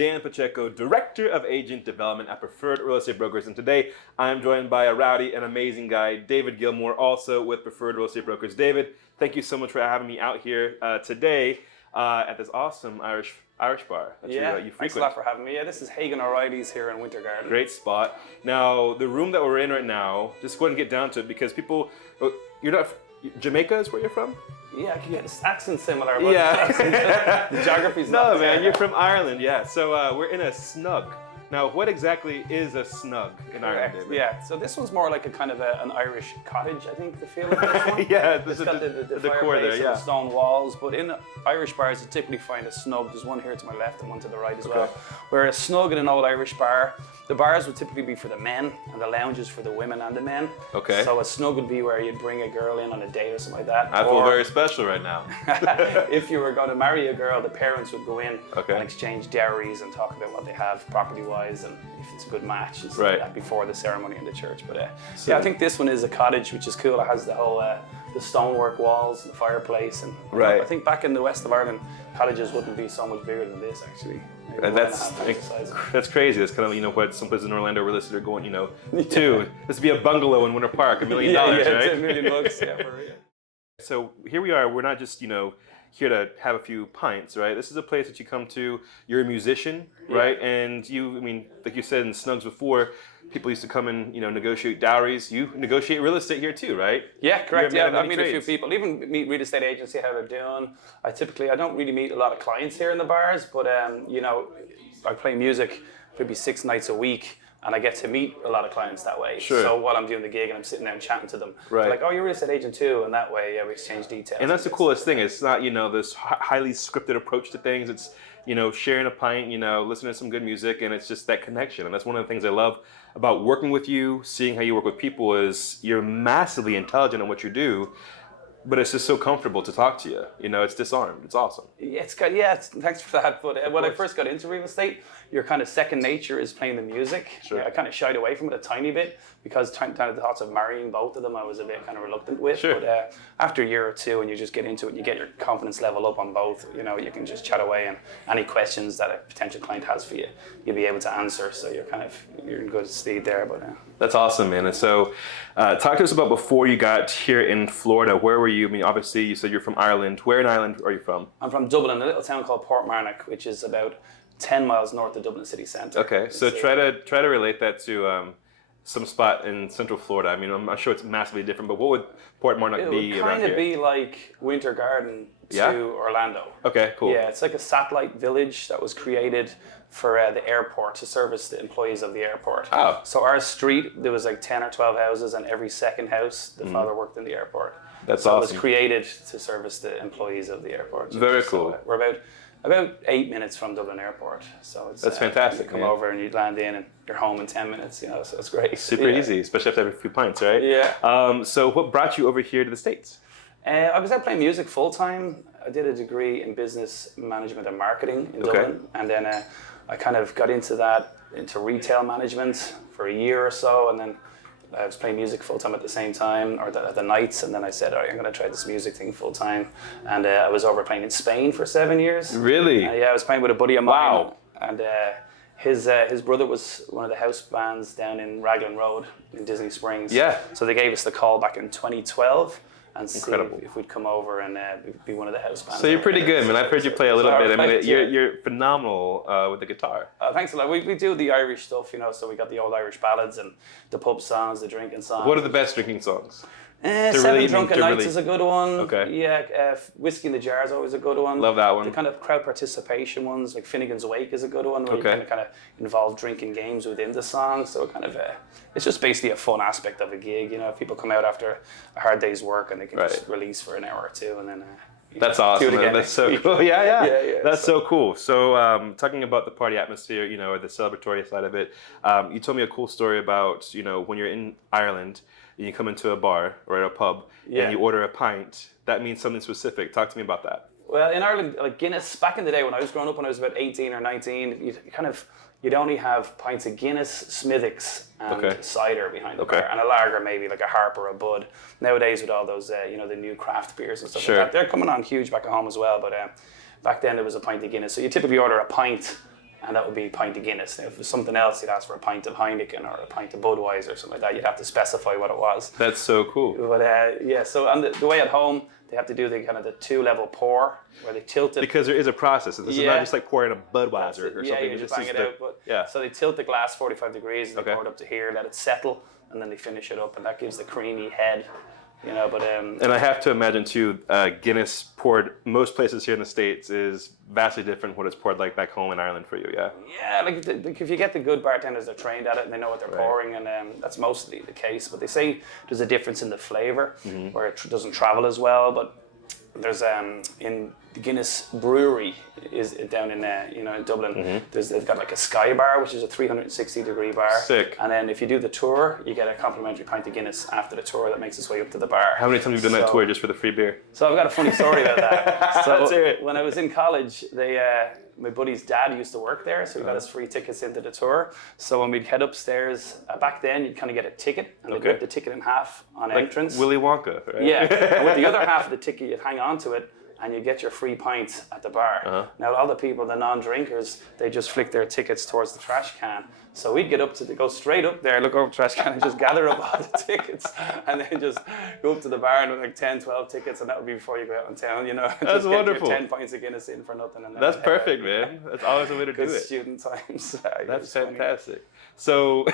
Dan Pacheco, Director of Agent Development at Preferred Real Estate Brokers. And today I'm joined by a rowdy and amazing guy, David Gilmore, also with Preferred Real Estate Brokers. David, thank you so much for having me out here today at this awesome Irish bar that you frequent. Thanks a lot for having me. Yeah, this is Hagen O'Reilly's here in Winter Garden. Great spot. Now, the room that we're in right now, just go ahead and get down to it because people, you're not, Jamaica is where you're from? Yeah, I can get this accent similar, but yeah. the geography's not No, there. man, you're from Ireland, yeah. So we're in a snug. Now, what exactly is a snug in Ireland, David? Yeah, so this one's more like a kind of an Irish cottage, I think, the feel of this one. Yeah, it's got the decor there, and the stone walls, but in Irish bars you typically find a snug. There's one here to my left and one to the right as well. Where a snug in an old Irish bar, the bars would typically be for the men and the lounges for the women and the men. Okay. So a snug would be where you'd bring a girl in on a date or something like that. I feel very special right now. If you were going to marry a girl, the parents would go in and exchange dowries and talk about what they have property-wise and if it's a good match and stuff like that before the ceremony in the church. But yeah, I think this one is a cottage, which is cool. It has the whole the stonework walls, the fireplace, and I think back in the west of Ireland, cottages wouldn't be so much bigger than this actually. That's crazy. That's kind of what some places in Orlando were listed are going, to. This would be a bungalow in Winter Park, $1 million, right? It's $1 million, yeah, for real. So here we are. We're not just, here to have a few pints, right? This is a place that you come to. You're a musician, right? And like you said in Snugs before, people used to come and negotiate dowries. You negotiate real estate here too, right? Yeah, correct. Yeah, I've met a few people. Even meet real estate agents, see how they're doing. I don't really meet a lot of clients here in the bars, but I play music maybe 6 nights a week. And I get to meet a lot of clients that way. Sure. So while I'm doing the gig and I'm sitting there and chatting to them, they're like, oh, you're a real estate agent too, and that way we exchange details. And that's the coolest thing. It's not, this highly scripted approach to things. It's, sharing a pint, listening to some good music, and it's just that connection. And that's one of the things I love about working with you, seeing how you work with people is you're massively intelligent in what you do, but it's just so comfortable to talk to you. It's disarmed. It's awesome. Yeah, thanks for that. But when I first got into real estate, your kind of second nature is playing the music. Sure. Yeah, I kind of shied away from it a tiny bit because the thoughts of marrying both of them I was a bit kind of reluctant with. Sure. But after a year or two and you just get into it and you get your confidence level up on both, you can just chat away and any questions that a potential client has for you, you'll be able to answer. So you're in good stead there. But That's awesome, man. And so talk to us about before you got here in Florida. Where were you? Obviously you said you're from Ireland. Where in Ireland are you from? I'm from Dublin, a little town called Portmarnock, which is about 10 miles north of Dublin city centre. Okay, so try to relate that to some spot in Central Florida. I'm not sure it's massively different, but what would Portmarnock be around here? It would kind of be like Winter Garden to Orlando. Okay, cool. Yeah, it's like a satellite village that was created for the airport to service the employees of the airport. Oh. So our street, there was like 10 or 12 houses, and every second house, the father worked in the airport. That's so awesome. It was created to service the employees of the airport. Very cool. We're about 8 minutes from Dublin Airport, so it's that's fantastic. You come over and you land in, and you're home in 10 minutes. So it's great. Super easy, especially after every few pints, right? Yeah. So what brought you over here to the States? I was out playing music full time. I did a degree in business management and marketing in Dublin, and then I kind of got into retail management for a year or so, and then I was playing music full time at the same time, or at the nights, and then I said, all right, I'm going to try this music thing full time. And I was over playing in Spain for 7 years. Really? I was playing with a buddy of mine. Wow. And his brother was one of the house bands down in Raglan Road in Disney Springs. Yeah. So they gave us the call back in 2012. And see Incredible. if we'd come over and be one of the house bands. So you're pretty good, man. I've heard you play a little bit. You're You're phenomenal with the guitar. Thanks a lot. We do the Irish stuff, so we got the old Irish ballads and the pub songs, the drinking songs. What are the best drinking songs? Seven Drunken Nights is a good one. Okay. Yeah, Whiskey in the Jar is always a good one. Love that one. The kind of crowd participation ones, like Finnegan's Wake is a good one. Where you kind of involve drinking games within the song. So it's just basically a fun aspect of a gig. If people come out after a hard day's work and they can just release for an hour or two and then. That's awesome. That's so cool. Yeah. That's so cool. So talking about the party atmosphere, or the celebratory side of it, you told me a cool story about, when you're in Ireland and you come into a bar or at a pub and you order a pint, that means something specific. Talk to me about that. Well, in Ireland, like Guinness, back in the day when I was growing up, when I was about 18 or 19, you'd only have pints of Guinness, Smithwick's, and cider behind the bar, and a lager, maybe like a Harp or a Bud. Nowadays, with all those, the new craft beers and stuff like that, they're coming on huge back at home as well. But back then, it was a pint of Guinness. So you typically order a pint and that would be a pint of Guinness. Now, if it was something else, you'd ask for a pint of Heineken or a pint of Budweiser or something like that. You'd have to specify what it was. That's so cool. But yeah, so on the way at home, they have to do the kind of the 2-level pour where they tilt it. Because there is a process. This is not just like pouring a Budweiser or something. Yeah, you just bang it out. But, so they tilt the glass 45 degrees, and they pour it up to here, let it settle, and then they finish it up, and that gives the creamy head. But and I have to imagine too, Guinness poured most places here in the States is vastly different what it's poured like back home in Ireland for you. Yeah, like if you get the good bartenders, they're trained at it and they know what they're pouring, and that's mostly the case. But they say there's a difference in the flavor where it doesn't travel as well. But there's in the Guinness brewery is down in in Dublin. They've got like a Sky Bar, which is a 360-degree bar. Sick. And then if you do the tour, you get a complimentary pint of Guinness after the tour that makes its way up to the bar. How many times have you done that tour just for the free beer? So I've got a funny story about that. So Let's hear it. when I was in college, my buddy's dad used to work there, so he got us free tickets into the tour. So when we'd head upstairs, back then you'd kind of get a ticket, and they'd rip the ticket in half on entrance. Willy Wonka, right? Yeah, and with the other half of the ticket, you'd hang on to it, and you get your free pints at the bar. Now, all the people, the non-drinkers, they just flick their tickets towards the trash can. So we'd get go straight up there, look over the trash can, and just gather up all the tickets, and then just go up to the bar and with like 10, 12 tickets, and that would be before you go out in town, That's just wonderful. Get your 10 pints of Guinness in for nothing. And That's perfect, man. That's always a way to do it. Student times. That's fantastic. So,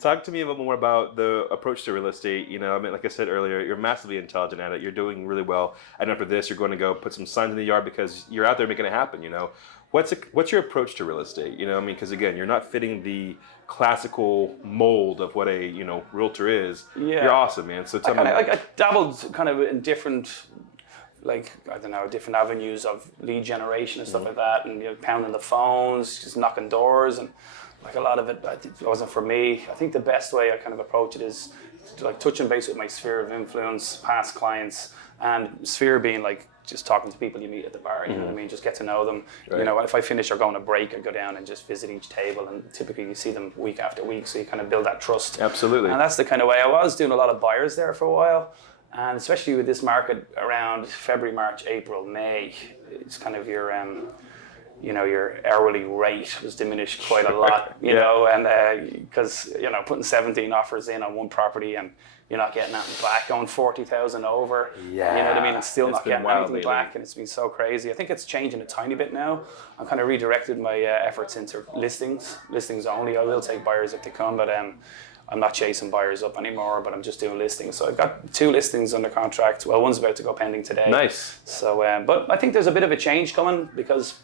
talk to me a little more about the approach to real estate. I mean, like I said earlier, you're massively intelligent at it. You're doing really well. And after this, you're going to go put some signs in the yard because you're out there making it happen. What's your approach to real estate? I mean, because again, you're not fitting the classical mold of what a realtor is. Yeah. You're awesome, man. So tell me. I dabbled kind of in different. Different avenues of lead generation and stuff like that, and pounding the phones, just knocking doors, and like a lot of it, it wasn't for me. I think the best way I kind of approach it is like touching base with my sphere of influence, past clients, and sphere being like just talking to people you meet at the bar. You know what I mean? Just get to know them. Right. If I finish or go on a break, I go down and just visit each table, and typically you see them week after week, so you kind of build that trust. Absolutely. And that's the kind of way I was doing a lot of buyers there for a while. And especially with this market around February, March, April, May, it's kind of your hourly rate was diminished quite a lot, and because putting 17 offers in on one property and you're not getting that back, going 40,000 over, you know what I mean, and still not getting anything back, and it's been so crazy. I think it's changing a tiny bit now. I've kind of redirected my efforts into listings only. I will take buyers if they come, but I'm not chasing buyers up anymore, but I'm just doing listings. So I've got 2 listings under contract. Well, one's about to go pending today. Nice. So, but I think there's a bit of a change coming because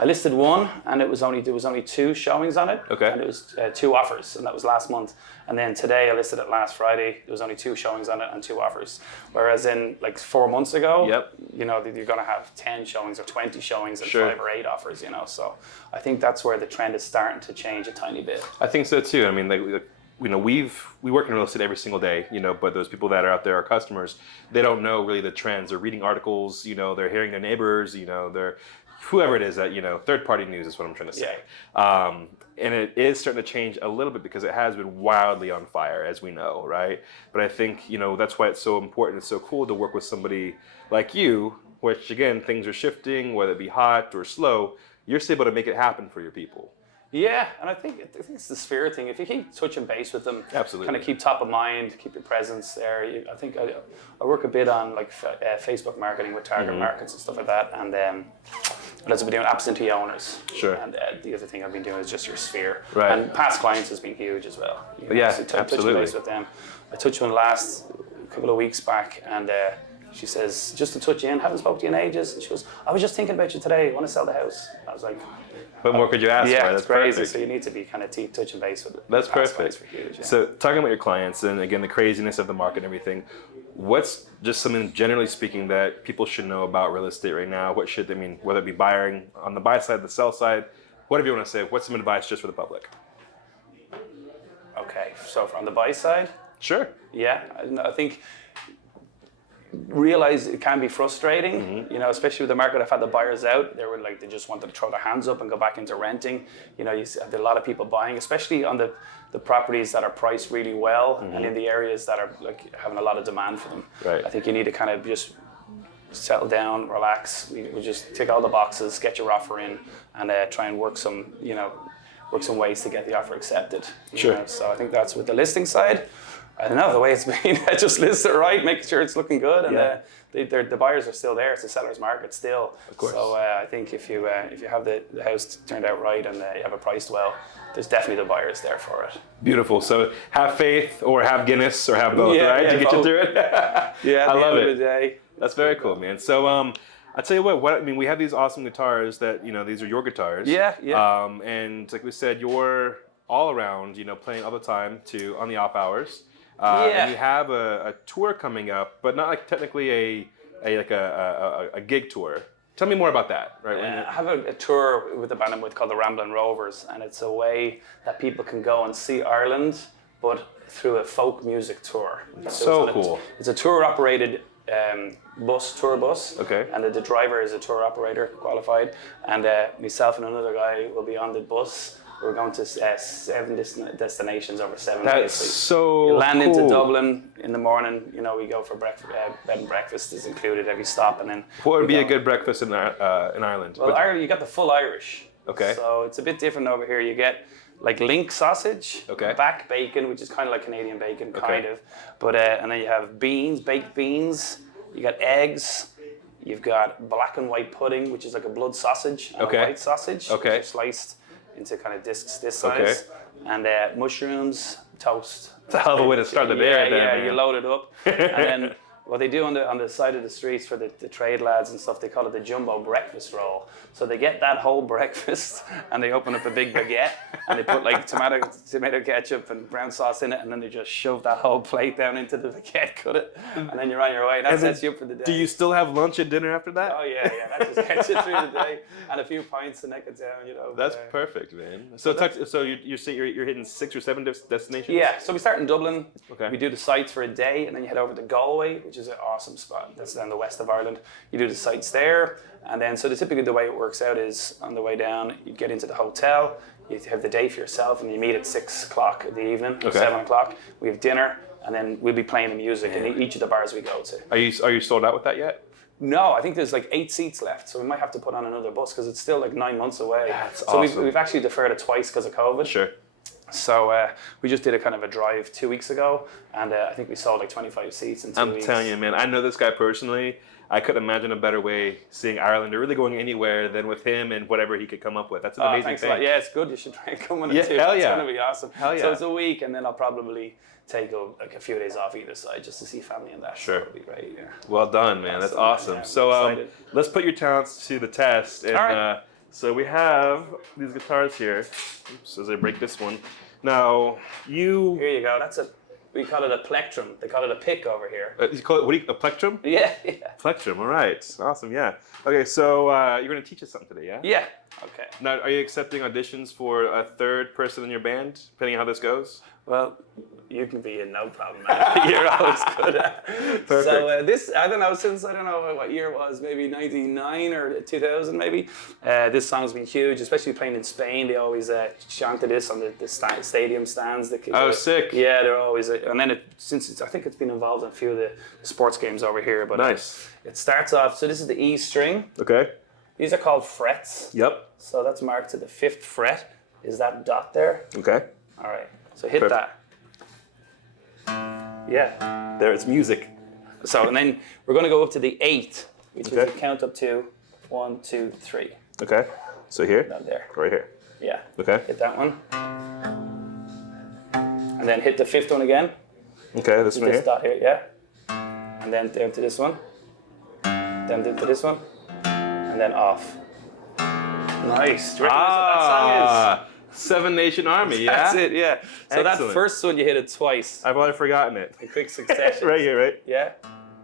I listed one, and there was only 2 showings on it. Okay. And it was 2 offers, and that was last month. And then today I listed it last Friday. There was only 2 showings on it and 2 offers. Whereas in like 4 months ago, you're going to have 10 showings or 20 showings and 5 or 8 offers. So I think that's where the trend is starting to change a tiny bit. I think so too. I mean, we work in real estate every single day, but those people that are out there, our customers, they don't know really the trends. They're reading articles, they're hearing their neighbors, they're whoever it is that, third-party news is what I'm trying to say. Yeah. And it is starting to change a little bit because it has been wildly on fire, as we know, right? But I think, that's why it's so important. It's so cool to work with somebody like you, which again, things are shifting, whether it be hot or slow, you're still able to make it happen for your people. Yeah, and I think it's the sphere thing. If you keep touching base with them, absolutely, kind of keep top of mind, keep your presence there. I think I work a bit on like Facebook marketing with target markets and stuff like that, and I've been doing absentee owners. Sure. And the other thing I've been doing is just your sphere. Right. And past clients has been huge as well. Yeah, so absolutely. Touching base with them. I touched one last couple of weeks back, and she says, just to touch you in, haven't spoken to you in ages. And she goes, I was just thinking about you today. I want to sell the house. I was like, what more could you ask for? Yeah, That's it's crazy. perfect. So you need to be kind of touching base with it. That's perfect. Huge, yeah. So talking about your clients and again the craziness of the market and everything, what's just something generally speaking that people should know about real estate right now? What should they mean, whether it be buying on the buy side, the sell side, whatever you want to say? What's some advice just for the public? Okay, so from the buy side? Sure. Yeah, I think realize it can be frustrating, especially with the market. I've had the buyers out, they just wanted to throw their hands up and go back into renting. You see a lot of people buying, especially on the properties that are priced really well and in the areas that are like having a lot of demand for them. Right. I think you need to kind of just settle down, relax. We just tick all the boxes, get your offer in, and try and work some ways to get the offer accepted. Sure. So I think that's with the listing side. I don't know, the way it's been, just list it right, make sure it's looking good, and the buyers are still there. It's a seller's market still. Of course. So I think if you have the house turned out right and you have it priced well, there's definitely the buyers there for it. Beautiful. So have faith, or have Guinness, or have both, right? To get you through it. Yeah, I love it. Of the day. That's very cool, man. So I tell you what, I mean, we have these awesome guitars that, these are your guitars. Yeah. And like we said, you're all around, playing all the time on the off hours. And you have a tour coming up, but not like technically a gig tour. Tell me more about that. Right? I have a tour with a band I'm with called the Ramblin' Rovers, and it's a way that people can go and see Ireland, but through a folk music tour. So cool. It's a tour-operated tour bus. Okay. And the driver is a tour operator, qualified, and myself and another guy will be on the bus. We're going to 7 destinations over 7 days. That's so you land cool. into Dublin in the morning. We go for breakfast. Bed and breakfast is included every stop, and then. What would be a good breakfast in Ireland? Well, Ireland, you got the full Irish. Okay. So it's a bit different over here. You get like link sausage, okay, back bacon, which is kind of like Canadian bacon, kind of. But and then you have beans, baked beans. You got eggs. You've got black and white pudding, which is like a blood sausage, and a white sausage, which is sliced into kind of discs this size, and mushrooms, toast. It's a hell of a way to start the day. Yeah, you load it up, and then what they do on the side of the streets for the trade lads and stuff, they call it the jumbo breakfast roll. So they get that whole breakfast and they open up a big baguette and they put like tomato ketchup and brown sauce in it, and then they just shove that whole plate down into the baguette, cut it, and then you're on your way. And that sets you up for the day. Do you still have lunch and dinner after that? Oh yeah, that just gets you through the day, and a few pints to neck it down, That's perfect, man. So you're hitting 6 or 7 destinations? Yeah, so we start in Dublin. Okay. We do the sites for a day, and then you head over to Galway, which is an awesome spot. That's down the west of Ireland. You do the sites there, and then typically the way it works out is on the way down, you get into the hotel, you have the day for yourself, and you meet at 6 o'clock in the evening, 7 o'clock. We have dinner, and then we'll be playing the music in each of the bars we go to. Are you sold out with that yet? No, I think there's like 8 seats left, so we might have to put on another bus because it's still like 9 months away. That's so awesome. we've actually deferred it twice because of COVID. Sure. So we just did a kind of a drive 2 weeks ago, and I think we sold like 25 seats in 2 weeks. I'm telling you, man, I know this guy personally. I couldn't imagine a better way seeing Ireland or really going anywhere than with him and whatever he could come up with. That's an amazing thanks thing. A lot. Yeah, it's good. You should try and come on it too. Hell It's yeah. going to be awesome. Hell yeah. So it's a week, and then I'll probably take a few days off either side just to see family and that. Sure. So it'll be great. Yeah. Well done, man. That's awesome. Yeah, so let's put your talents to the test. And, all right. So we have these guitars here. Oops, as I break this one. Now, Here you go. We call it a plectrum. They call it a pick over here. You call it a plectrum? Yeah. Plectrum, all right. Awesome, yeah. Okay, so you're going to teach us something today, yeah? Yeah. Okay. Now, are you accepting auditions for a third person in your band, depending on how this goes? Well, you can be in, no problem, man. You're always good at it. Perfect. So this, I don't know what year it was, maybe 99 or 2000 maybe. This song's been huge, especially playing in Spain. They always chanted this on the stadium stands. Sick. Yeah, they're always, and then I think it's been involved in a few of the sports games over here. But nice. It starts off, so this is the E string. Okay. These are called frets. Yep. So that's marked to the 5th fret. Is that dot there? Okay. All right. So hit that. Yeah. There, it's music. So, and then we're going to go up to the 8th, which is a count up to 1, 2, 3. Okay. So here? Down there. Right here. Yeah. Okay. Hit that one. And then hit the 5th one again. Okay, this one here. This dot here, yeah. And then down to this one. Then to this one. And then off. Nice. Do you recognize what that song is? Seven Nation Army, yeah? That's it, yeah. So that Excellent. first one, you hit it twice. I've already forgotten it. In quick succession. Right here, right? Yeah.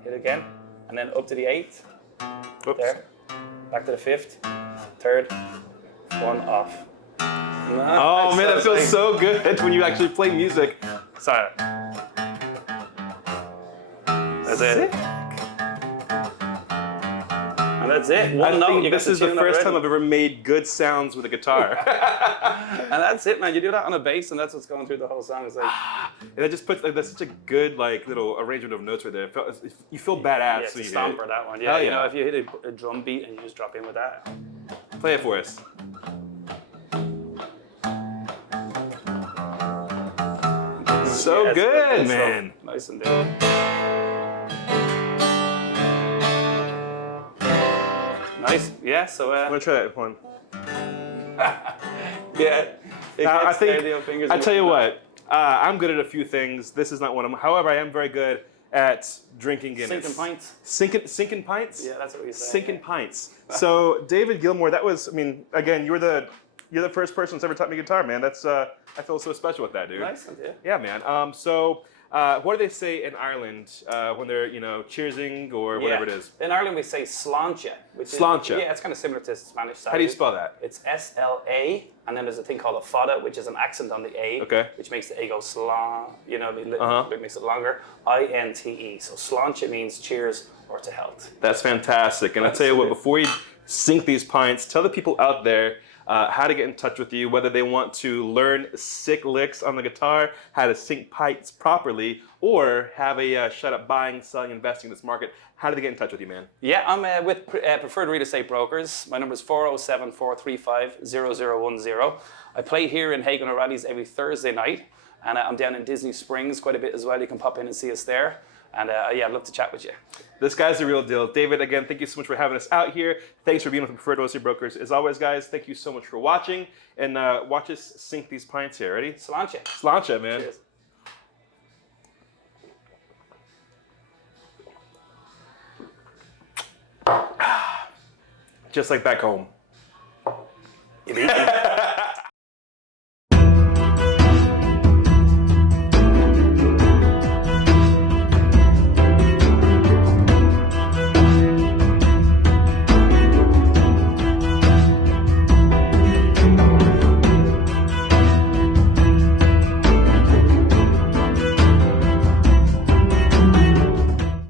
Hit it again. And then up to the 8th. Oops. There. Back to the 5th. 3rd. 1 off. Nice. Oh man, that feels so good when you actually play music. Sorry. That's it. And that's it. One I note, think you got this is the tune first already. time I've ever made good sounds with a guitar. And that's it, man. You do that on a bass, and that's what's going through the whole song. It's like, And that just puts like that's such a good like little arrangement of notes right there. You feel badass yeah, when it's a you hit it. stomper, that one. Yeah, Hell you know, yeah. if you hit a drum beat and you just drop in with that. Play it for us. So Yeah, it's good, stuff. man. Nice and good. Nice. Yeah. So. I'm gonna try that one. Yeah. Now, I think Fingers I tell you what, I'm good at a few things. This is not one of them. However, I am very good at drinking Guinness. Sinking pints. Sinking pints. Yeah, that's what we say. Sinking pints. So David Gilmore, that was. I mean, again, you're the first person that's ever taught me guitar, man. That's I feel so special with that, dude. Nice. Yeah. Yeah, man. So. What do they say in Ireland when they're, cheersing or whatever it is? In Ireland, we say sláinte. Sláinte. Yeah, it's kind of similar to Spanish. How do you spell that? It's S-L-A, and then there's a thing called a fada, which is an accent on the A, Okay. which makes the A go slán, Uh-huh. it makes it longer. I-N-T-E. So sláinte means cheers or to health. That's fantastic. And I tell you what, before you sink these pints, tell the people out there how to get in touch with you, whether they want to learn sick licks on the guitar, how to sink pints properly, or have a shut up buying, selling, investing in this market. How do they get in touch with you, man? Yeah, I'm with Preferred Real Estate Brokers. My number is 407-435-0010. I play here in Hagen O'Reilly's every Thursday night, and I'm down in Disney Springs quite a bit as well. You can pop in and see us there. And yeah, I'd love to chat with you. This guy's the real deal. David, again, thank you so much for having us out here. Thanks for being with the Preferred Real Estate Brokers. As always, guys, thank you so much for watching. And watch us sink these pints here. Ready? Sláinte. Sláinte, man. Cheers. Just like back home. You beat me.